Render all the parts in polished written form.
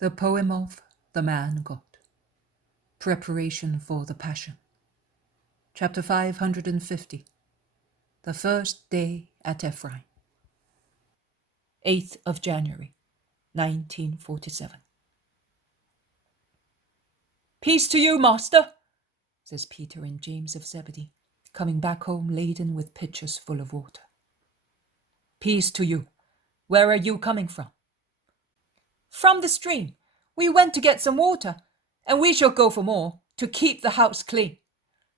The poem of the man God. Preparation for the Passion. Chapter 550. The first day at Ephraim. 8th of January, 1947. Peace to you, master, says Peter and James of Zebedee, coming back home laden with pitchers full of water. Peace to you. Where are you coming from? From the stream. We went to get some water, and we shall go for more, to keep the house clean,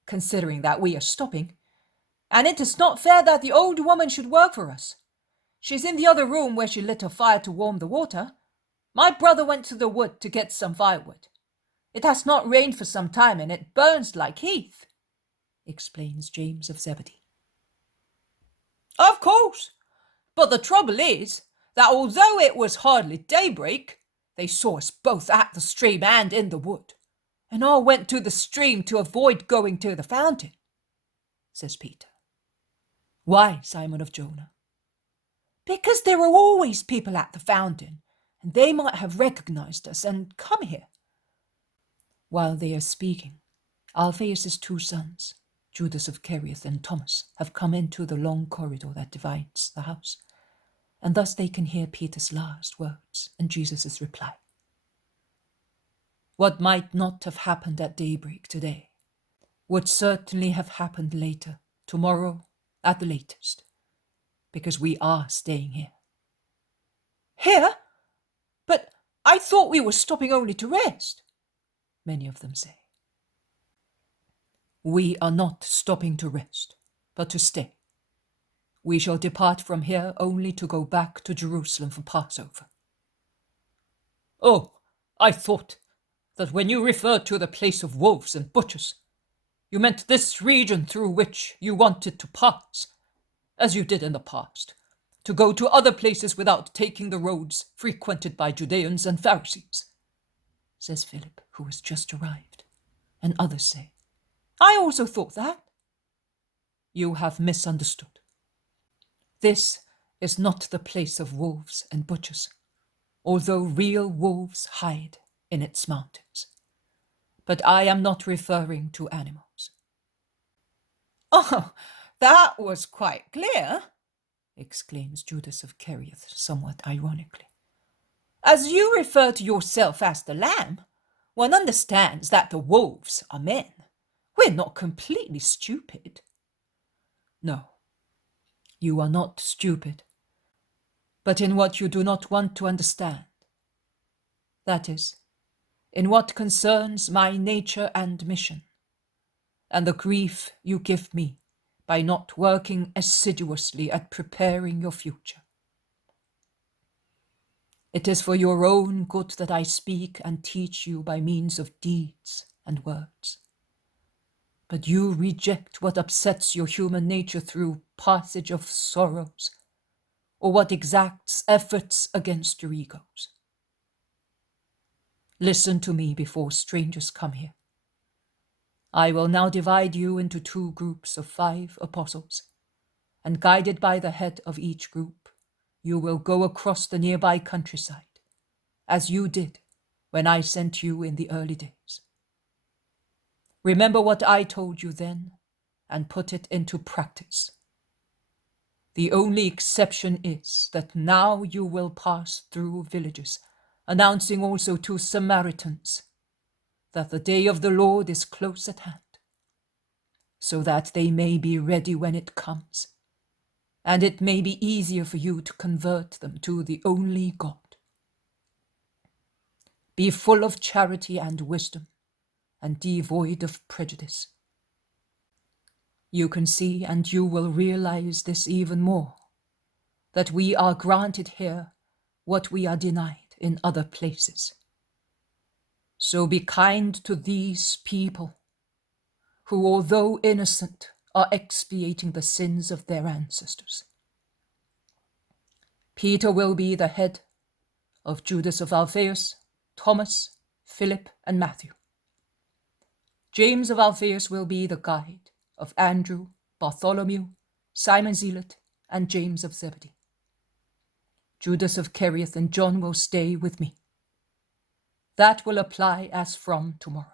considering that we are stopping. And it is not fair that the old woman should work for us. She's in the other room where she lit a fire to warm the water. My brother went to the wood to get some firewood. It has not rained for some time, and it burns like heath, explains James of Zebedee. Of course, but the trouble is that although it was hardly daybreak, they saw us both at the stream and in the wood, and all went to the stream to avoid going to the fountain, says Peter. Why, Simon of Jonah? Because there are always people at the fountain, and they might have recognized us and come here. While they are speaking, Alphaeus' two sons, Judas of Kerioth and Thomas, have come into the long corridor that divides the house, and thus they can hear Peter's last words and Jesus' reply. What might not have happened at daybreak today would certainly have happened later, tomorrow at the latest, because we are staying here. Here? But I thought we were stopping only to rest, many of them say. We are not stopping to rest, but to stay. We shall depart from here only to go back to Jerusalem for Passover. Oh, I thought that when you referred to the place of wolves and butchers, you meant this region through which you wanted to pass, as you did in the past, to go to other places without taking the roads frequented by Judeans and Pharisees, says Philip, who has just arrived, and others say, I also thought that. You have misunderstood. This is not the place of wolves and butchers, although real wolves hide in its mountains. But I am not referring to animals. Oh, that was quite clear, exclaims Judas of Kerioth somewhat ironically. As you refer to yourself as the lamb, one understands that the wolves are men. We're not completely stupid. No, you are not stupid, but in what you do not want to understand. That is, in what concerns my nature and mission, and the grief you give me by not working assiduously at preparing your future. It is for your own good that I speak and teach you by means of deeds and words. But you reject what upsets your human nature through passage of sorrows, or what exacts efforts against your egos. Listen to me before strangers come here. I will now divide you into 2 groups of 5 apostles, and guided by the head of each group, you will go across the nearby countryside, as you did when I sent you in the early days. Remember what I told you then, and put it into practice. The only exception is that now you will pass through villages, announcing also to Samaritans that the day of the Lord is close at hand, so that they may be ready when it comes, and it may be easier for you to convert them to the only God. Be full of charity and wisdom, and devoid of prejudice. You can see, and you will realize this even more, that we are granted here what we are denied in other places. So be kind to these people, who, although innocent, are expiating the sins of their ancestors. Peter will be the head of Judas of Alphaeus, Thomas, Philip, and Matthew. James of Alphaeus will be the guide of Andrew, Bartholomew, Simon Zealot, and James of Zebedee. Judas of Kerioth and John will stay with me. That will apply as from tomorrow.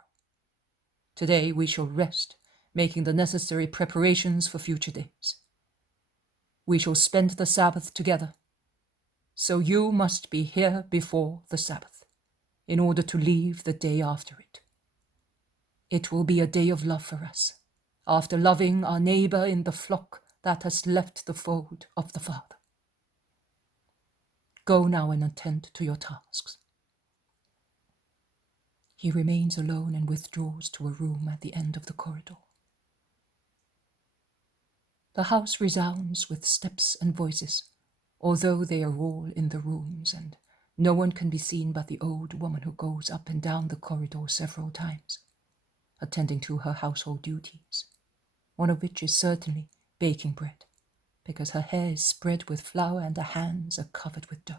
Today we shall rest, making the necessary preparations for future days. We shall spend the Sabbath together, so you must be here before the Sabbath, in order to leave the day after it. It will be a day of love for us, after loving our neighbor in the flock that has left the fold of the Father. Go now and attend to your tasks. He remains alone and withdraws to a room at the end of the corridor. The house resounds with steps and voices, although they are all in the rooms, and no one can be seen but the old woman who goes up and down the corridor several times, attending to her household duties, one of which is certainly baking bread, because her hair is spread with flour and her hands are covered with dough.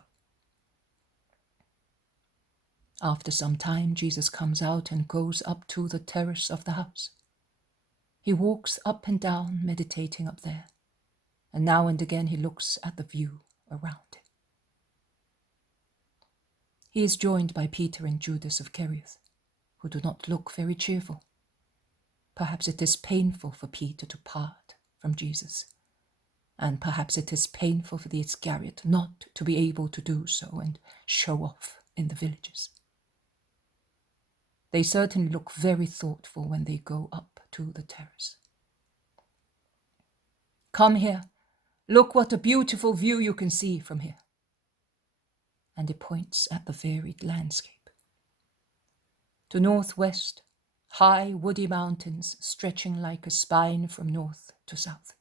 After some time, Jesus comes out and goes up to the terrace of the house. He walks up and down, meditating up there, and now and again he looks at the view around him. He is joined by Peter and Judas of Kerioth, who do not look very cheerful. Perhaps it is painful for Peter to part from Jesus, and perhaps it is painful for the Iscariot not to be able to do so and show off in the villages. They certainly look very thoughtful when they go up to the terrace. Come here, look what a beautiful view you can see from here. And he points at the varied landscape. To northwest, high woody mountains stretching like a spine from north to south.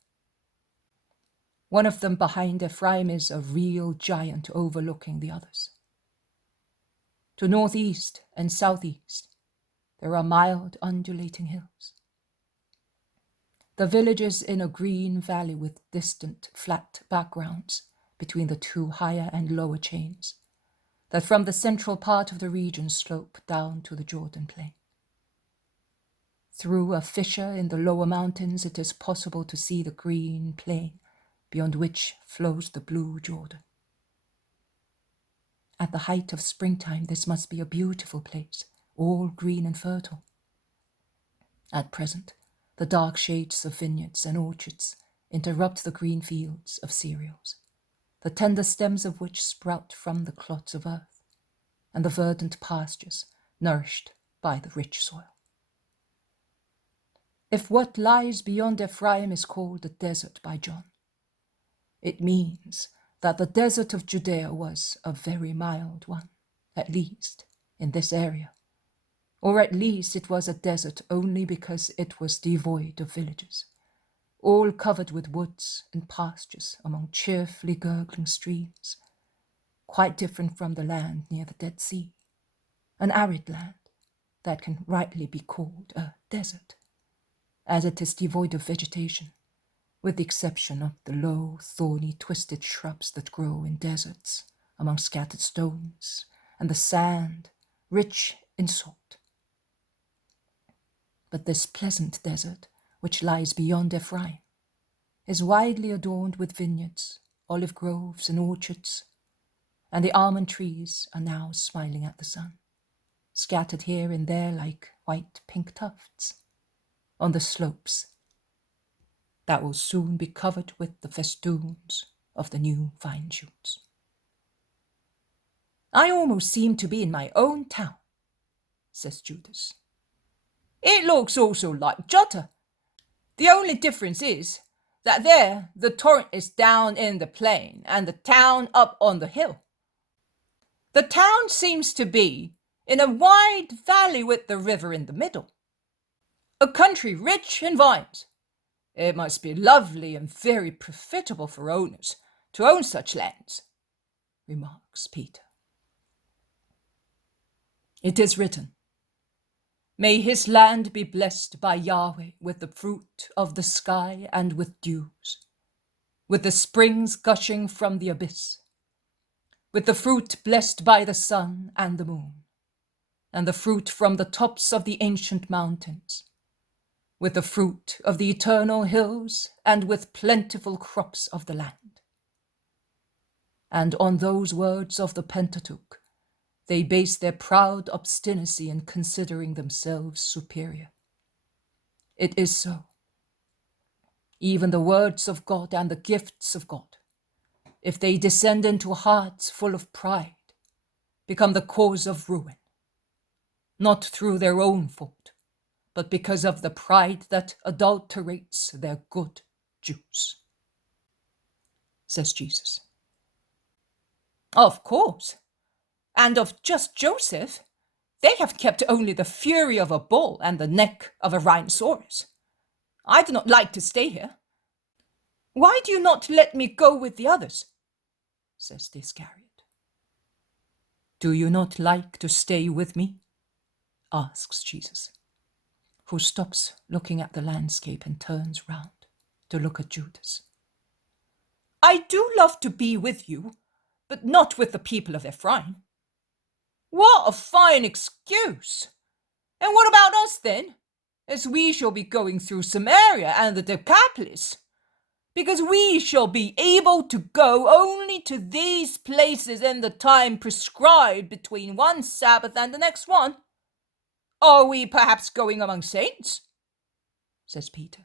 One of them behind Ephraim is a real giant overlooking the others. To northeast and southeast, there are mild undulating hills. The village is in a green valley with distant flat backgrounds between the two higher and lower chains that from the central part of the region slope down to the Jordan plain. Through a fissure in the lower mountains, it is possible to see the green plain beyond which flows the blue Jordan. At the height of springtime, this must be a beautiful place, all green and fertile. At present, the dark shades of vineyards and orchards interrupt the green fields of cereals, the tender stems of which sprout from the clods of earth, and the verdant pastures nourished by the rich soil. If what lies beyond Ephraim is called the desert by John, it means that the desert of Judea was a very mild one, at least in this area. Or at least it was a desert only because it was devoid of villages, all covered with woods and pastures among cheerfully gurgling streams, quite different from the land near the Dead Sea, an arid land that can rightly be called a desert, as it is devoid of vegetation, with the exception of the low, thorny, twisted shrubs that grow in deserts among scattered stones, and the sand, rich in salt. But this pleasant desert, which lies beyond Ephraim, is widely adorned with vineyards, olive groves, and orchards, and the almond trees are now smiling at the sun, scattered here and there like white pink tufts on the slopes that will soon be covered with the festoons of the new vine shoots. I almost seem to be in my own town, says Judas. It looks also like Jutta. The only difference is that there the torrent is down in the plain and the town up on the hill. The town seems to be in a wide valley with the river in the middle. A country rich in vines. It must be lovely and very profitable for owners to own such lands, remarks Peter. It is written, "May his land be blessed by Yahweh with the fruit of the sky and with dews, with the springs gushing from the abyss, with the fruit blessed by the sun and the moon, and the fruit from the tops of the ancient mountains, with the fruit of the eternal hills, and with plentiful crops of the land." And on those words of the Pentateuch, They base their proud obstinacy in considering themselves superior. It is so. Even the words of God and the gifts of God, if they descend into hearts full of pride, become the cause of ruin, not through their own fault, but because of the pride that adulterates their good juice, says Jesus. Of course, and of just Joseph, they have kept only the fury of a bull and the neck of a rhinoceros. I do not like to stay here. Why do you not let me go with the others? Says the Iscariot. Do you not like to stay with me? Asks Jesus, who stops looking at the landscape and turns round to look at Judas. I do love to be with you, but not with the people of Ephraim. What a fine excuse! And what about us then, as we shall be going through Samaria and the Decapolis? Because we shall be able to go only to these places in the time prescribed between one Sabbath and the next one. Are we perhaps going among saints? Says Peter,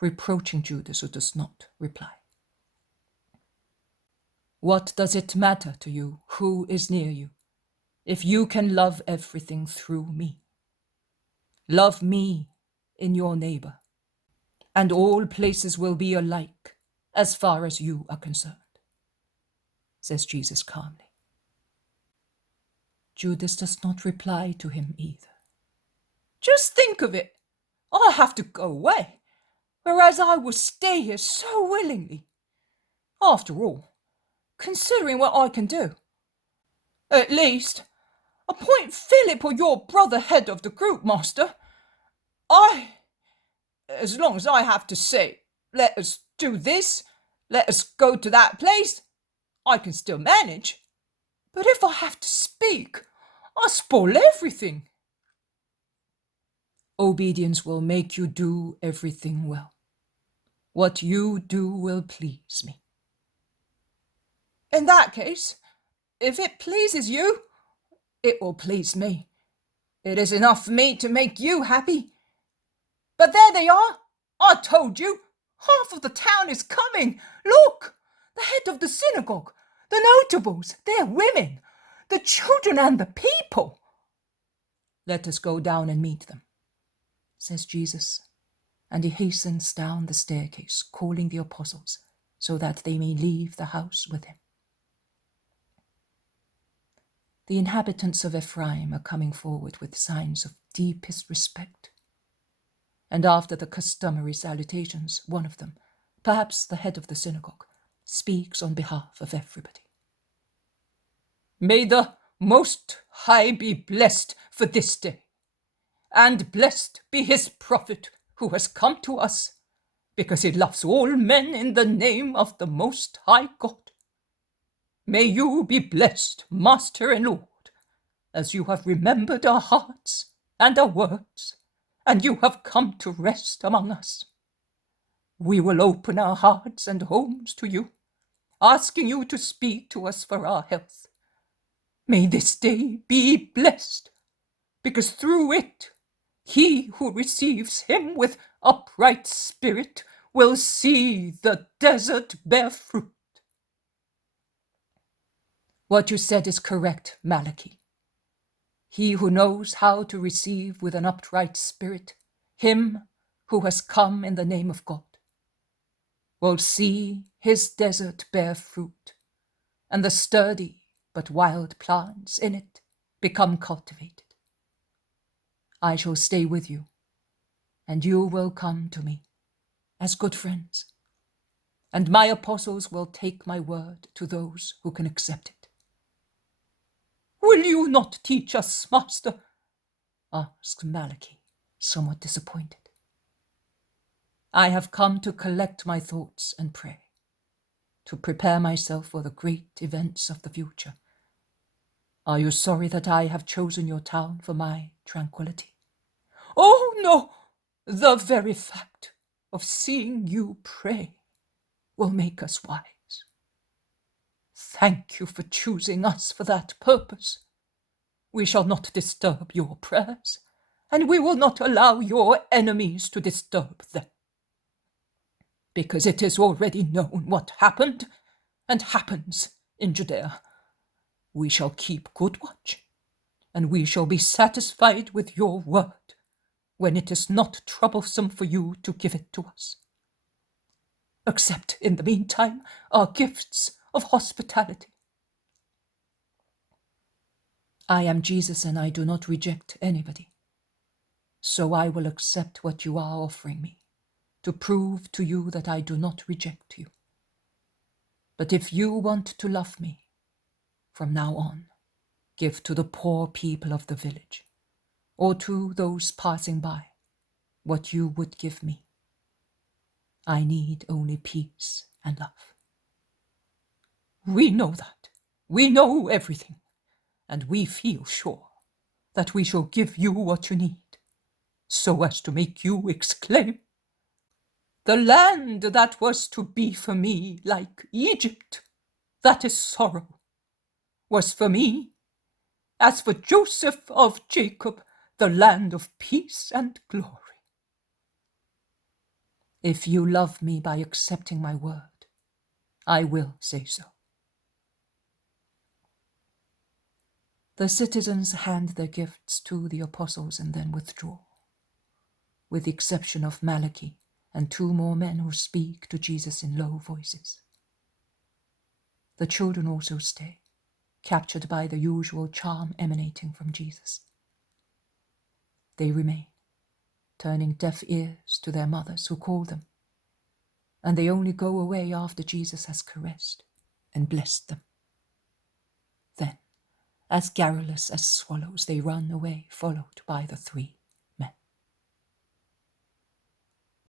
reproaching Judas, who does not reply. What does it matter to you who is near you, if you can love everything through me? Love me in your neighbor, and all places will be alike as far as you are concerned, says Jesus calmly. Judas does not reply to him either. Just think of it. I have to go away, whereas I will stay here so willingly. After all, considering what I can do, at least appoint Philip or your brother head of the group, master. As long as I have to say, let us do this, let us go to that place, I can still manage. But if I have to speak, I spoil everything. Obedience will make you do everything well. What you do will please me. In that case, if it pleases you, it will please me. It is enough for me to make you happy. But there they are. I told you. Half of the town is coming. Look, the head of the synagogue, the notables, their women, the children and the people. Let us go down and meet them, says Jesus, and he hastens down the staircase, calling the apostles, so that they may leave the house with him. The inhabitants of Ephraim are coming forward with signs of deepest respect. And after the customary salutations, one of them, perhaps the head of the synagogue, speaks on behalf of everybody. May the Most High be blessed for this day, and blessed be his prophet who has come to us, because he loves all men in the name of the Most High God. May you be blessed, Master and Lord, as you have remembered our hearts and our words, and you have come to rest among us. We will open our hearts and homes to you, asking you to speak to us for our health. May this day be blessed, because through it, he who receives him with upright spirit will see the desert bear fruit. What you said is correct, Malachi. He who knows how to receive with an upright spirit him who has come in the name of God will see his desert bear fruit, and the sturdy but wild plants in it become cultivated. I shall stay with you, and you will come to me as good friends, and my apostles will take my word to those who can accept it. Will you not teach us, Master? Asked Malachi, somewhat disappointed. I have come to collect my thoughts and pray, to prepare myself for the great events of the future. Are you sorry that I have chosen your town for my tranquility? Oh, no! The very fact of seeing you pray will make us wise. Thank you for choosing us for that purpose. We shall not disturb your prayers, and we will not allow your enemies to disturb them. Because it is already known what happened and happens in Judea. We shall keep good watch, and we shall be satisfied with your word when it is not troublesome for you to give it to us. Accept in the meantime our gifts of hospitality. I am Jesus, and I do not reject anybody. So I will accept what you are offering me, to prove to you that I do not reject you. But if you want to love me, from now on, give to the poor people of the village, or to those passing by, what you would give me. I need only peace and love. We know that. We know everything, and we feel sure that we shall give you what you need, so as to make you exclaim, "The land that was to be for me like Egypt, that is sorrow, was for me, as for Joseph of Jacob, the land of peace and glory." If you love me by accepting my word, I will say so. The citizens hand their gifts to the apostles and then withdraw, with the exception of Malachi and 2 more men who speak to Jesus in low voices. The children also stay, captured by the usual charm emanating from Jesus. They remain, turning deaf ears to their mothers who call them, and they only go away after Jesus has caressed and blessed them. Then, as garrulous as swallows, they run away, followed by the 3.